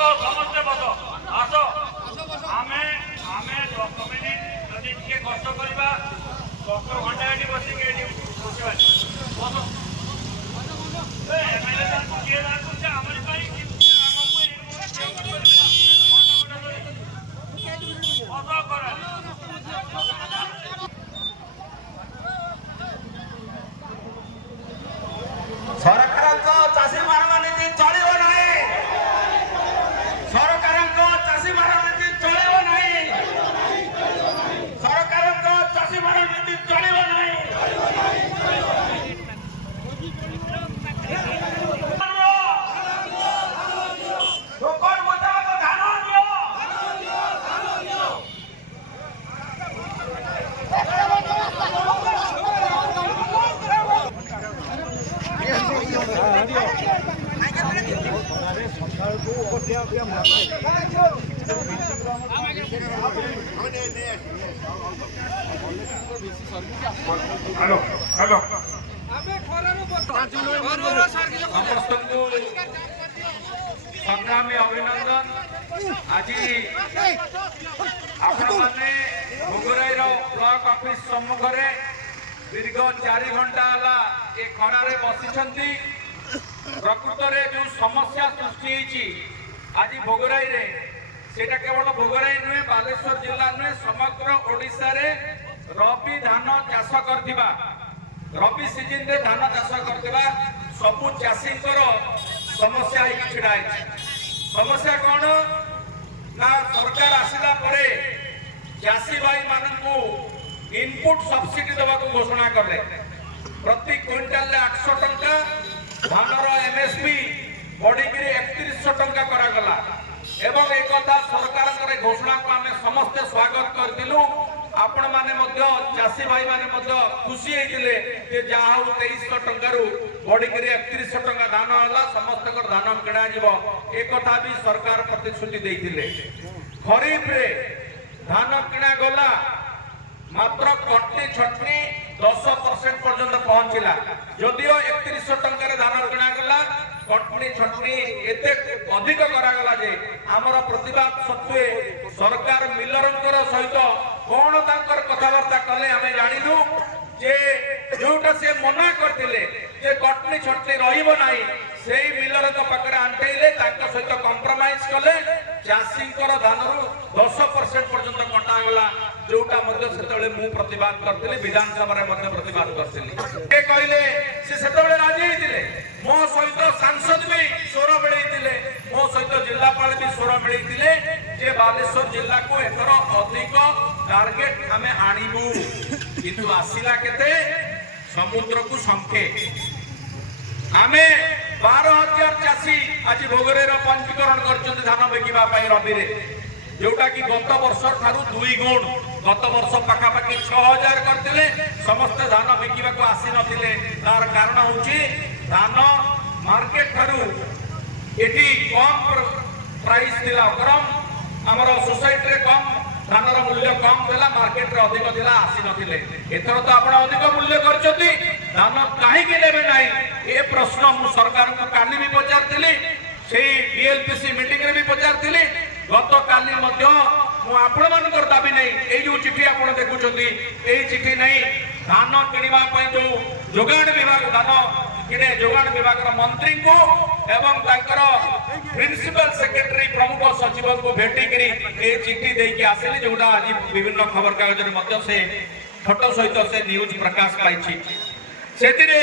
ସମସ୍ତେ ବସ ଆସ ଆମେ 10 ମିନିଟ୍ ଯଦି ଟିକେ କଷ୍ଟ କରିବା 10 ଘଣ୍ଟା ଏଠି ବସିକି ଏଠି ବସିବା ଏମଏଲଏ ତାଙ୍କୁ କିଏ ଡାକୁଛି ଆମରି ପାଇଁ ସରକାରଙ୍କ ଚାଷୀ ମାନଙ୍କ ନୀତି ଚଳିବ ନାହିଁ। ସରକାରଙ୍କ ଚାଷୀ ମାନଙ୍କ ନୀତି ଚଳିବ ନାହିଁ। ସରକାରଙ୍କ ଚାଷୀ ମାନଙ୍କ ନୀତି ଚଳିବ ନାହିଁ। ଟୋକନ ମୁତାବକ ଧାନ ଦିଅ। हेलो हेलो ସମସ୍ତଙ୍କୁ ସଂଗ୍ରାମୀ ଅଭିନନ୍ଦନ। ଆଜି ଆପଣମାନେ ଭୋଗରାଇର ବ୍ଲକ ଅଫିସ ସମ୍ମୁଖରେ ଦୀର୍ଘ 4 ଘଣ୍ଟା ହେଲା ଏ ଖରାରେ ବସିଛନ୍ତି। ପ୍ରକୃତରେ ଯେଉଁ ସମସ୍ୟା ସୃଷ୍ଟି ହେଇଛି ଆଜି ଭୋଗରାଇରେ, ସେଟା କେବଳ ଭୋଗରାଇ ନୁହେଁ, ବାଲେଶ୍ୱର ଜିଲ୍ଲା ନୁହେଁ, ସମଗ୍ର ଓଡ଼ିଶାରେ ରବି ଧାନ ଚାଷ କରିଥିବା, ରବି ସିଜନରେ ଧାନ ଚାଷ କରିଥିବା ସବୁ ଚାଷୀଙ୍କର ସମସ୍ୟା ହେଇକି ଛିଡ଼ା ହେଇଛି। ସମସ୍ୟା କ'ଣ ନା, ସରକାର ଆସିଲା ପରେ ଚାଷୀ ଭାଇମାନଙ୍କୁ ଇନପୁଟ ସବସିଡି ଦେବାକୁ ଘୋଷଣା କଲେ। ପ୍ରତି କ୍ୱିଣ୍ଟାଲରେ 800 ଟଙ୍କା, ଧାନର ଏମଏସପି ବଢ଼ିକିରି 3100 ଟଙ୍କା କରାଗଲା। ଏବଂ ଏକଥା ସରକାରଙ୍କର ଘୋଷଣାକୁ ଆମେ ସମସ୍ତେ ସ୍ୱାଗତ କରିଥିଲୁ। ଆପଣମାନେ ମଧ୍ୟ ଚାଷୀ ଭାଇମାନେ ମଧ୍ୟ ଖୁସି ହେଇଥିଲେ ଯେ ଯାହା ହଉ 2300 ଟଙ୍କାରୁ ବଢ଼ିକିରି 3100 ଟଙ୍କା ଧାନ ହେଲା, ସମସ୍ତଙ୍କର ଧାନ କିଣାଯିବ, ଏକଥା ବି ସରକାର ପ୍ରତିଶ୍ରୁତି ଦେଇଥିଲେ। ଖରିଫରେ ଧାନ କିଣା ଗଲା, ମାତ୍ର କଟନୀ ଛଟନୀ 10% ପର୍ଯ୍ୟନ୍ତ ପହଞ୍ଚିଲା। ଯଦିଓ 3100 ଟଙ୍କାରେ ଧାନ କିଣାଗଲା, କଟନୀ ଛଟନୀ ଏତେ ଅଧିକ କରାଗଲା ଯେ ଆମର ପ୍ରତିବାଦ ସତ୍ତ୍ୱେ ସରକାର ମିଲରଙ୍କର ସହିତ କ'ଣ ତାଙ୍କର କଥାବାର୍ତ୍ତା କଲେ ଆମେ ଜାଣିଲୁ। ଯେ ଯୋଉଟା ସେ ମନା କରିଥିଲେ ଯେ କଟନୀ ଛଟନୀ ରହିବ ନାହିଁ, ସେଇ ମିଲରଙ୍କ ପାଖରେ ଆଣ୍ଠେଇଲେ, ତାଙ୍କ ସହିତ କମ୍ପ୍ରମାଇଜ କଲେ। ଚାଷୀଙ୍କର ଧାନରୁ 10% ପର୍ଯ୍ୟନ୍ତ କଟାଗଲା, ଯୋଉଟା ମଧ୍ୟ ସେତେବେଳେ ମୁଁ ପ୍ରତିବାଦ କରିଥିଲି, ବିଧାନସଭାରେ ମଧ୍ୟ ପ୍ରତିବାଦ କରିଥିଲି। ସେ କହିଲେ ସେ ସେତେବେଳେ ରାଜି ହେଇଥିଲେ, ମୋ ସହିତ ସାଂସଦ ବି ସ୍ୱର ମିଳେଇଥିଲେ, ମୋ ସହିତ ଜିଲ୍ଲାପାଳ ବି ସ୍ୱର ମିଳେଇଥିଲେ ଯେ ବାଲେଶ୍ୱର ଜିଲ୍ଲାକୁ ଏଥର ଅଧିକ ଟାର୍ଗେଟ ଆମେ ଆଣିବୁ। କିନ୍ତୁ ଆସିଲା କେତେ? ସମୁଦ୍ରକୁ ଶଙ୍ଖେ। ଆମେ 12,000 ଚାଷୀ ଆଜି ଭୋଗରାଇର ପଞ୍ଜୀକରଣ କରିଛନ୍ତି ଧାନ ବିକିବା ପାଇଁ ରବିରେ, ଯୋଉଟା କି ଗତ ବର୍ଷ ଠାରୁ 2 ଗୁଣ। ଗତ ବର୍ଷ ପାଖାପାଖି 6,000 କରିଥିଲେ, ସମସ୍ତେ ଧାନ ବିକିବାକୁ ଆସିନଥିଲେ। ତାର କାରଣ ହଉଛି ଧାନ ମାର୍କେଟ ଠାରୁ ଏଠି କମ୍ ପ୍ରାଇସ୍ ଥିଲା, ଆମର ସୋସାଇଟିରେ କମ୍, ଧାନର ମୂଲ୍ୟ କମ୍ ଥିଲା, ମାର୍କେଟରେ ଅଧିକ ଥିଲା, ଆସିନଥିଲେ। ଏଥର ତ ଆପଣ ଅଧିକ ମୂଲ୍ୟ କରିଛନ୍ତି, ଧାନ କାହିଁକି ନେବେ ନାହିଁ ଏ ପ୍ରଶ୍ନ ମୁଁ ସରକାରଙ୍କୁ କାଲି ବି ପଚାରିଥିଲି, ସେଇ ଡିଏଲପିସି ମିଟିଂରେ ବି ପଚାରିଥିଲି। ଗତକାଲି ମଧ୍ୟ ମୁଁ ଆପଣମାନଙ୍କର ଦାବି ନେଇ ଏଇ ଯୋଉ ଚିଠି ଆପଣ ଦେଖୁଛନ୍ତି, ଏଇ ଚିଠି ନେଇ ଧାନ କିଣିବା ପାଇଁ ଯୋଉ ଯୋଗାଣ ବିଭାଗ, ଧାନ କିଣେ ଯୋଗାଣ ବିଭାଗର ମନ୍ତ୍ରୀଙ୍କୁ ଏବଂ ତାଙ୍କର ପ୍ରିନ୍ସିପାଲ ସେକ୍ରେଟାରୀ ପ୍ରମୁଖ ସଚିବଙ୍କୁ ଭେଟିକିରି ଏ ଚିଠି ଦେଇକି ଆସିଲି, ଯୋଉଟା ଆଜି ବିଭିନ୍ନ ଖବରକାଗଜରେ ମଧ୍ୟ ସେ ଫଟୋ ସହିତ ସେ ନ୍ୟୁଜ ପ୍ରକାଶ ପାଇଛି। ସେଥିରେ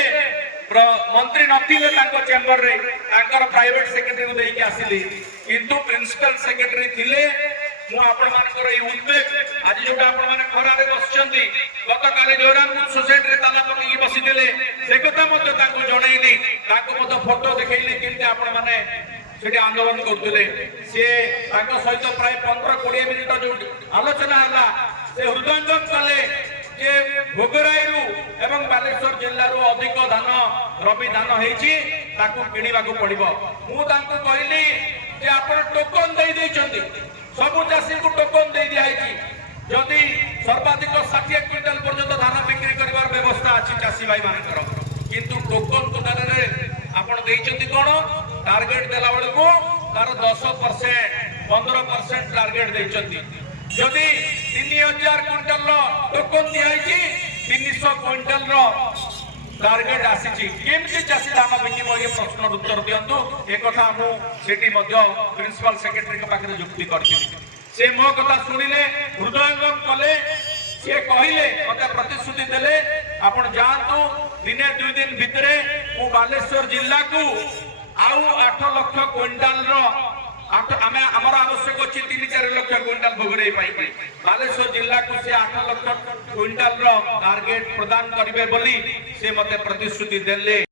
ମନ୍ତ୍ରୀ ନଥିଲେ ତାଙ୍କ ଚେମ୍ବରରେ, ତାଙ୍କର ପ୍ରାଇଭେଟ ସେକ୍ରେଟାରୀକୁ ଦେଇକି ଆସିଲି, କିନ୍ତୁ ପ୍ରିନ୍ସିପାଲ ସେକ୍ରେଟାରୀ ଥିଲେ। ମୁଁ ଆପଣମାନଙ୍କର ଏଇ ଉଦ୍ବେଗ, ଆଜି ଯୋଉଟା ଆପଣମାନେ ଖରାରେ ବସିଛନ୍ତି, ଗତକାଲି ଜୟରାମପୁର ସୋସାଇଟିରେ ତାଲା ପକେଇକି ବସିଥିଲେ, ସେ କଥା ମଧ୍ୟ ତାଙ୍କୁ ଜଣେଇଲି, ତାଙ୍କୁ ମଧ୍ୟ ଫଟୋ ଦେଖେଇଲି କେମିତି ଆପଣମାନେ ସେଠି ଆନ୍ଦୋଳନ କରୁଥିଲେ। ସେ ତାଙ୍କ ସହିତ ପ୍ରାୟ 15-20 ମିନିଟ ଯୋଉ ଆଲୋଚନା ହେଲା, ସେ ହୃଦୟଙ୍ଗମ କଲେ ଯେ ଭୋଗରାଇରୁ ଏବଂ ବାଲେଶ୍ୱର ଜିଲ୍ଲାରୁ ଅଧିକ ଧାନ ରବି ଧାନ ହେଇଛି, ତାକୁ କିଣିବାକୁ ପଡିବ। ମୁଁ ତାଙ୍କୁ କହିଲି ଯେ ଆପଣ ଟୋକନ ଦେଇଛନ୍ତି, ସବୁ ଚାଷୀଙ୍କୁ ଟୋକନ ଦେଇ ଦିଆଯାଇଛି। ଯଦି ସର୍ବାଧିକ 60 କ୍ୱିଣ୍ଟାଲ ପର୍ଯ୍ୟନ୍ତ ଧାନ ବିକ୍ରି କରିବାର ବ୍ୟବସ୍ଥା ଅଛି ଚାଷୀ ଭାଇ ମାନଙ୍କର, କିନ୍ତୁ ଟୋକନ ତୁଳନାରେ ଆପଣ ଦେଇଛନ୍ତି କ'ଣ? ଟାର୍ଗେଟ ଦେଲା ବେଳକୁ ତାର 10% 15% ଟାର୍ଗେଟ ଦେଇଛନ୍ତି। ଯଦି 3000 କ୍ୱିଣ୍ଟାଲର ଟୋକନ ଦିଆଯାଇଛି 300 କ୍ୱିଣ୍ଟାଲର টার্গেট আসিছি কেমতি চাষী ধান বিকিব এ প্রশ্নর উত্তর দিয়ন্তু এ কথা মু সেটি মধ্য প্রিন্সিপাল সেক্রেটারি পাখে যুক্তি করছিলি সে মো কথা শুনিলে হৃদয়ঙ্গম কলে সে কহিলে মতে প্রতিশ্রুতি দেলে আপন যাআন্তু দিনে 2 দিন ভিতরে মু বালেশ্বর জিল্লা কু আউ 8 লক্ষ কুইন্টালর আমি আমার আবশ্যক অছি 3-4 লক্ষ কুইন্টাল ভোগরাই পাই বালেশ্বর জিল্লা কু সে 8 লক্ষ কুইন্টালর টার্গেট প্রদান করিবে বলি সে মতে প্রতিশ্রুতি দেলে।